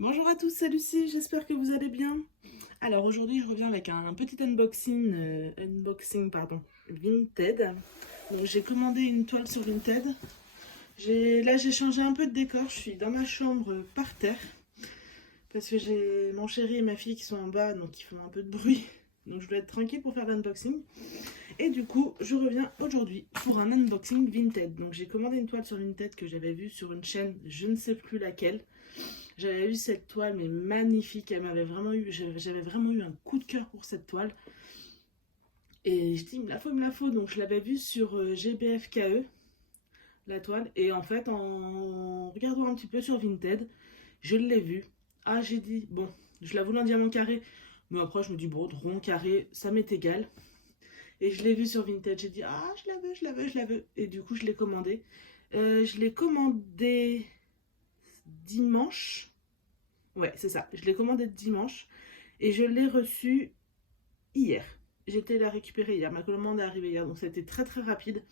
Bonjour à tous, c'est Lucie, j'espère que vous allez bien. Alors aujourd'hui je reviens avec un petit unboxing Vinted. Donc j'ai commandé une toile sur Vinted. Là j'ai changé un peu de décor, je suis dans ma chambre par terre. Parce que j'ai mon chéri et ma fille qui sont en bas, donc ils font un peu de bruit. Donc je dois être tranquille pour faire l'unboxing. Et du coup je reviens aujourd'hui pour un unboxing Vinted. Donc j'ai commandé une toile sur Vinted que j'avais vue sur une chaîne, je ne sais plus laquelle. J'avais vu cette toile, mais magnifique. J'avais vraiment eu un coup de cœur pour cette toile. Et je dis, il me la faut, il me la faut. Donc je l'avais vue sur GBFKE, la toile. Et en fait, en regardant un petit peu sur Vinted, je l'ai vue. Ah, j'ai dit, bon, je la voulais en diamant carré. Mais après, je me dis, bon, rond, carré, ça m'est égal. Et je l'ai vue sur Vinted. J'ai dit, ah, je la veux, je la veux, je la veux. Et du coup, je l'ai commandée. Je l'ai commandée dimanche. Ouais, c'est ça. Je l'ai commandé dimanche et je l'ai reçu hier. J'étais la récupérer hier. Ma commande est arrivée hier, donc c'était très très rapide.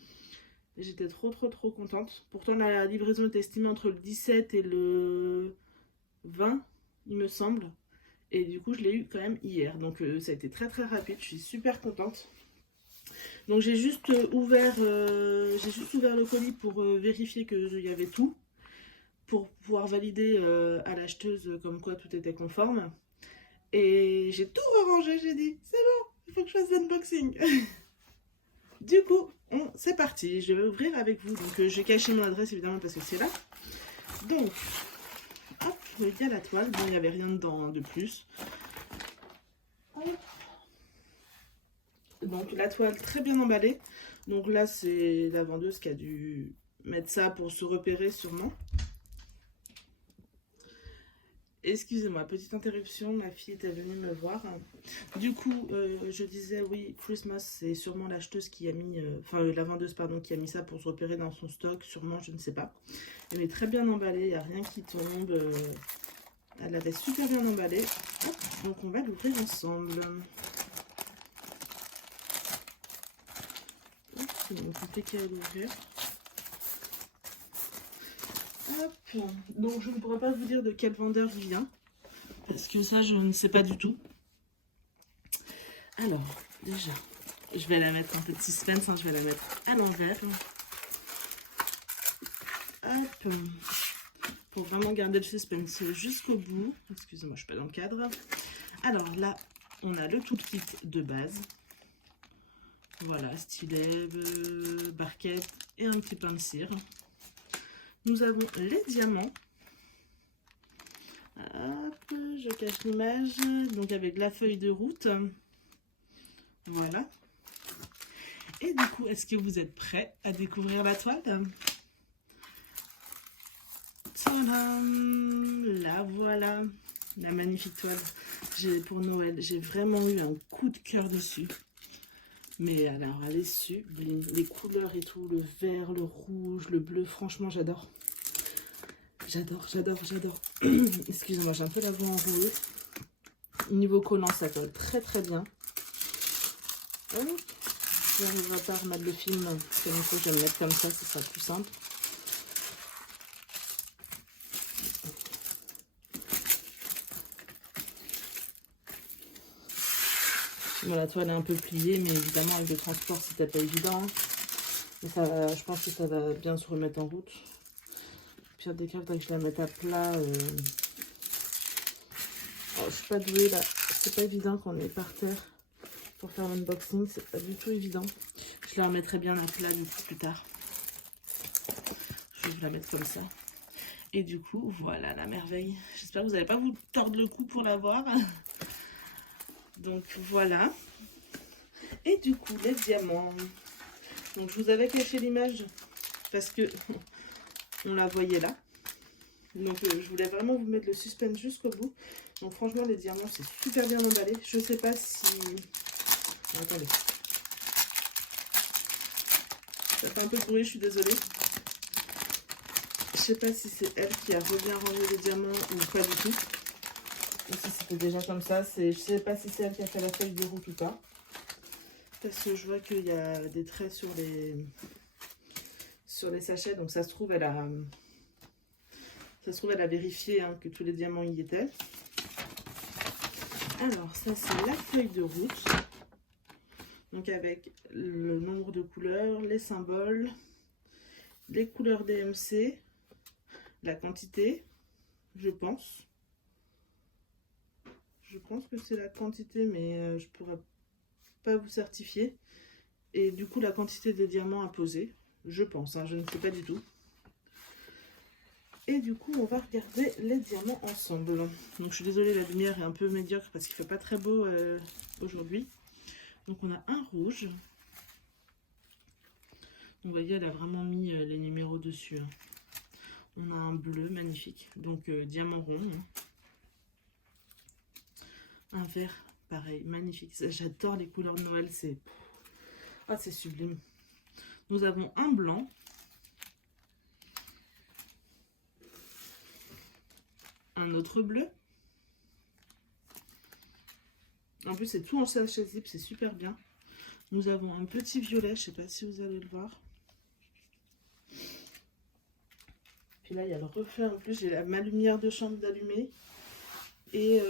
J'étais trop contente. Pourtant, la livraison était estimée entre le 17 et le 20, il me semble. Et du coup, je l'ai eu quand même hier. Donc, ça a été très très rapide. Je suis super contente. Donc, j'ai juste ouvert le colis pour vérifier qu'il y avait tout. Pour pouvoir valider à l'acheteuse comme quoi tout était conforme. Et j'ai tout rangé, j'ai dit, c'est bon, il faut que je fasse l'unboxing. Du coup, c'est parti, je vais ouvrir avec vous. Donc j'ai caché mon adresse évidemment parce que c'est là. Donc, hop, il y a la toile, bon il n'y avait rien dedans de plus. Hop. Donc la toile très bien emballée. Donc là c'est la vendeuse qui a dû mettre ça pour se repérer sûrement. Excusez-moi, petite interruption, ma fille était venue me voir. Du coup, je disais oui, Christmas, c'est sûrement l'acheteuse qui a mis, la vendeuse, pardon, qui a mis ça pour se repérer dans son stock, sûrement, je ne sais pas. Elle est très bien emballée, il n'y a rien qui tombe. Elle l'avait super bien emballée. Hop, donc on va l'ouvrir ensemble. C'est compliqué à l'ouvrir. Hop, donc je ne pourrais pas vous dire de quel vendeur il vient. Parce que ça, je ne sais pas du tout. Alors, déjà, je vais la mettre un peu de suspense, hein, je vais la mettre à l'envers. Hop, pour vraiment garder le suspense jusqu'au bout. Excusez-moi, je suis pas dans le cadre. Alors là, on a le toolkit de base. Voilà, stylet, barquette et un petit pain de cire. Nous avons les diamants. Hop, je cache l'image. Donc avec la feuille de route. Voilà. Et du coup, est-ce que vous êtes prêts à découvrir la toile? Tadam! La voilà, la magnifique toile. Pour Noël, j'ai vraiment eu un coup de cœur dessus. Mais alors, elle est sublime. Les couleurs et tout, le vert, le rouge, le bleu, franchement, j'adore. J'adore. Excusez-moi, j'ai un peu la voix enrouée. Niveau collant, ça colle très bien. Hop. Je n'arriverai pas à remettre le film comme il faut, je vais me mettre comme ça, ce sera plus simple. Bon, la toile est un peu pliée, mais évidemment avec le transport c'était pas évident. Mais ça, je pense que ça va bien se remettre en route. Pire des cas, il faudrait que je la mette à plat. Oh, je suis pas douée là, c'est pas évident quand on est par terre pour faire l'unboxing, c'est pas du tout évident. Je la remettrai bien à plat du coup plus tard. Je vais vous la mettre comme ça. Et du coup, voilà la merveille. J'espère que vous n'allez pas vous tordre le cou pour la voir. Donc voilà. Et du coup, les diamants. Donc je vous avais caché l'image parce que on la voyait là. Donc je voulais vraiment vous mettre le suspense jusqu'au bout. Donc franchement, les diamants, c'est super bien emballé. Je sais pas si... Oh, attendez. Ça fait un peu de bruit, je suis désolée. Je sais pas si c'est elle qui a bien rangé les diamants ou pas du tout. Ou si c'était déjà comme ça. Je sais pas si c'est elle qui a fait la feuille de route ou pas. Parce que je vois qu'il y a des traits sur les sachets. Donc ça se trouve, elle a Ça se trouve, elle a vérifié hein, que tous les diamants y étaient. Alors, ça, c'est la feuille de route. Donc, avec le nombre de couleurs, les symboles, les couleurs DMC, la quantité, je pense. Je pense que c'est la quantité, mais je pourrais pas vous certifier. Et du coup, la quantité des diamants à poser, je pense, hein, je ne sais pas du tout. Et du coup, on va regarder les diamants ensemble. Donc, je suis désolée, la lumière est un peu médiocre parce qu'il fait pas très beau aujourd'hui. Donc, on a un rouge. Vous voyez, elle a vraiment mis les numéros dessus. Hein. On a un bleu magnifique, donc diamant rond. Hein. Un vert, pareil, magnifique. J'adore les couleurs de Noël, c'est sublime. Nous avons un blanc. Un autre bleu. En plus, c'est tout en sachet zip, c'est super bien. Nous avons un petit violet, je ne sais pas si vous allez le voir. Puis là, il y a le reflet en plus, j'ai ma lumière de chambre d'allumée. Et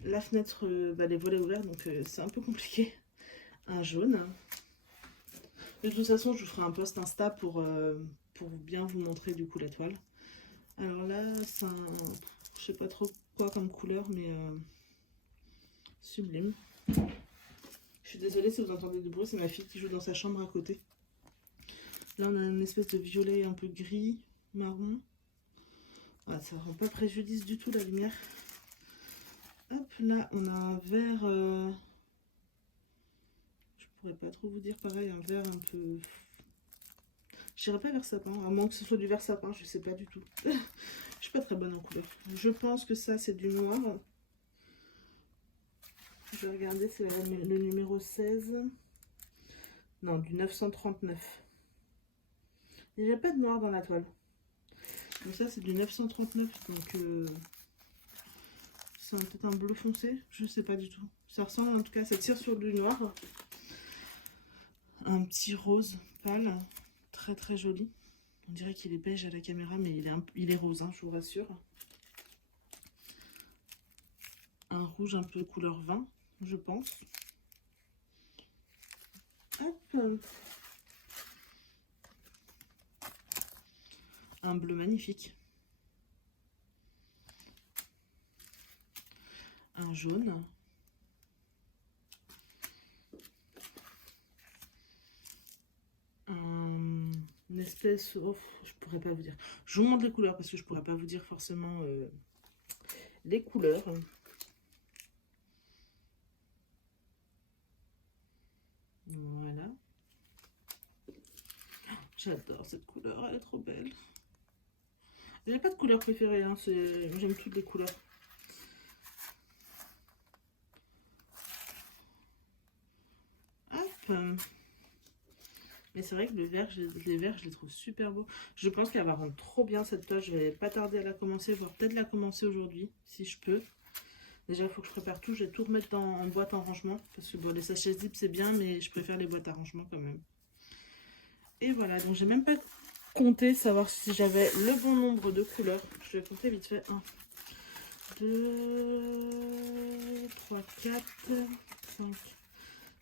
la fenêtre, les volets ouverts, donc c'est un peu compliqué. Un jaune. De toute façon, je vous ferai un post Insta pour bien vous montrer du coup la toile. Alors là, c'est un... Je sais pas trop quoi comme couleur, mais sublime. Je suis désolée si vous entendez du bruit, c'est ma fille qui joue dans sa chambre à côté. Là, on a une espèce de violet un peu gris, marron. Ah, ça rend pas préjudice du tout la lumière. Hop, là, on a un vert... Je pourrais pas trop vous dire, pareil, un vert un peu... J'irai pas vers sapin, à moins que ce soit du vert sapin, je sais pas du tout. Je suis pas très bonne en couleur. Je pense que ça, c'est du noir. Je vais regarder, c'est le numéro 16. Non, du 939. Il n'y avait pas de noir dans la toile. Donc ça, c'est du 939. Donc, c'est peut-être un bleu foncé. Je sais pas du tout. Ça ressemble, en tout cas, ça tire sur du noir. Un petit rose pâle. Très, très joli. On dirait qu'il est beige à la caméra, mais il est rose, hein, je vous rassure. Un rouge un peu couleur vin, je pense. Hop. Un bleu magnifique. Un jaune. Une espèce... Oh, je pourrais pas vous dire. Je vous montre les couleurs parce que je pourrais pas vous dire forcément les couleurs. Voilà. J'adore cette couleur, elle est trop belle. J'ai pas de couleur préférée, hein, j'aime toutes les couleurs. Hop. Mais c'est vrai que les verts, je les trouve super beaux. Je pense qu'elle va rendre trop bien cette toile. Je vais pas tarder à la commencer, voire peut-être la commencer aujourd'hui, si je peux. Déjà, il faut que je prépare tout. Je vais tout remettre en boîte en rangement. Parce que bon, les sachets zip, c'est bien, mais je préfère les boîtes à rangement quand même. Et voilà, donc j'ai même pas compté savoir si j'avais le bon nombre de couleurs. Je vais compter vite fait. 1, 2, 3, 4, 5,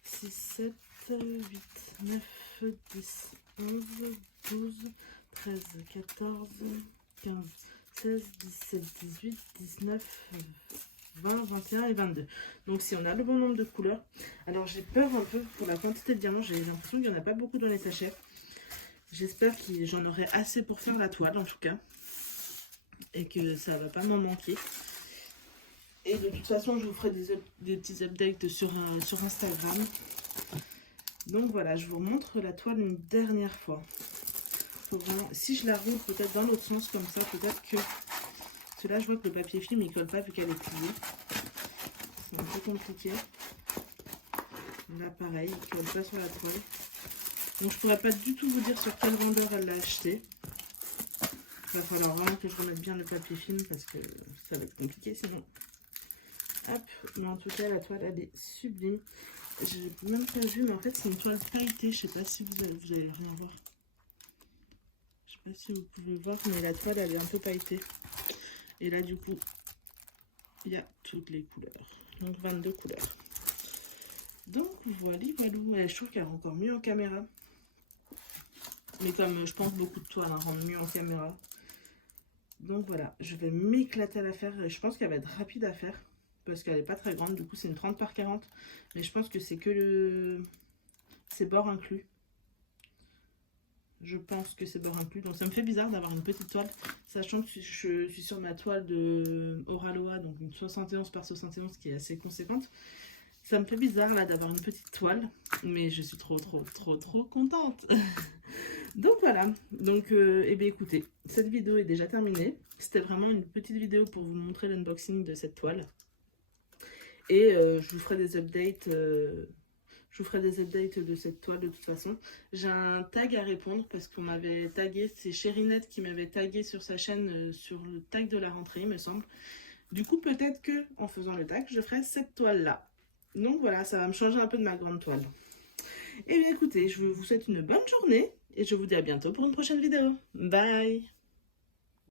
6, 7, 8, 9, 10, 11, 12, 13, 14, 15, 16, 17, 18, 19, 20, 21 et 22. Donc si on a le bon nombre de couleurs. Alors j'ai peur un peu pour la quantité de diamants. J'ai l'impression qu'il n'y en a pas beaucoup dans les sachets. J'espère que j'en aurai assez pour faire la toile en tout cas. Et que ça va pas m'en manquer. Et de toute façon je vous ferai des petits updates sur Instagram. Donc voilà, je vous montre la toile une dernière fois. Faut vraiment, si je la roule peut-être dans l'autre sens comme ça, peut-être que... Parce que là je vois que le papier film il colle pas vu qu'elle est pliée. C'est un peu compliqué. Là pareil, il colle pas sur la toile. Donc je pourrais pas du tout vous dire sur quelle vendeur elle l'a acheté. Il va falloir vraiment que je remette bien le papier film parce que ça va être compliqué sinon. Hop, mais en tout cas la toile elle est sublime. J'ai même pas vu, mais en fait c'est une toile pailletée. Je sais pas si vous allez rien voir. Je sais sais pas si vous pouvez voir, mais la toile elle est un peu pailletée. Et là du coup, il y a toutes les couleurs. Donc 22 couleurs. Donc voilà, voilà. Je trouve qu'elle rend encore mieux en caméra. Mais comme je pense beaucoup de toiles rendent mieux en caméra. Donc voilà, je vais m'éclater à la faire. Je pense qu'elle va être rapide à faire. Parce qu'elle n'est pas très grande. Du coup, c'est une 30 par 40. Mais je pense que c'est que le... c'est bord inclus. Je pense que c'est bord inclus. Donc ça me fait bizarre d'avoir une petite toile. Sachant que je suis sur ma toile de Oraloa. Donc une 71 par 71 qui est assez conséquente. Ça me fait bizarre là d'avoir une petite toile. Mais je suis trop contente. Donc voilà, donc eh bien écoutez, cette vidéo est déjà terminée. C'était vraiment une petite vidéo pour vous montrer l'unboxing de cette toile. Et je vous ferai des updates, de cette toile de toute façon. J'ai un tag à répondre parce qu'on m'avait tagué, c'est Cherinette qui m'avait tagué sur sa chaîne sur le tag de la rentrée, il me semble. Du coup, peut-être que en faisant le tag, je ferai cette toile-là. Donc voilà, ça va me changer un peu de ma grande toile. Et bien écoutez, je vous souhaite une bonne journée et je vous dis à bientôt pour une prochaine vidéo. Bye!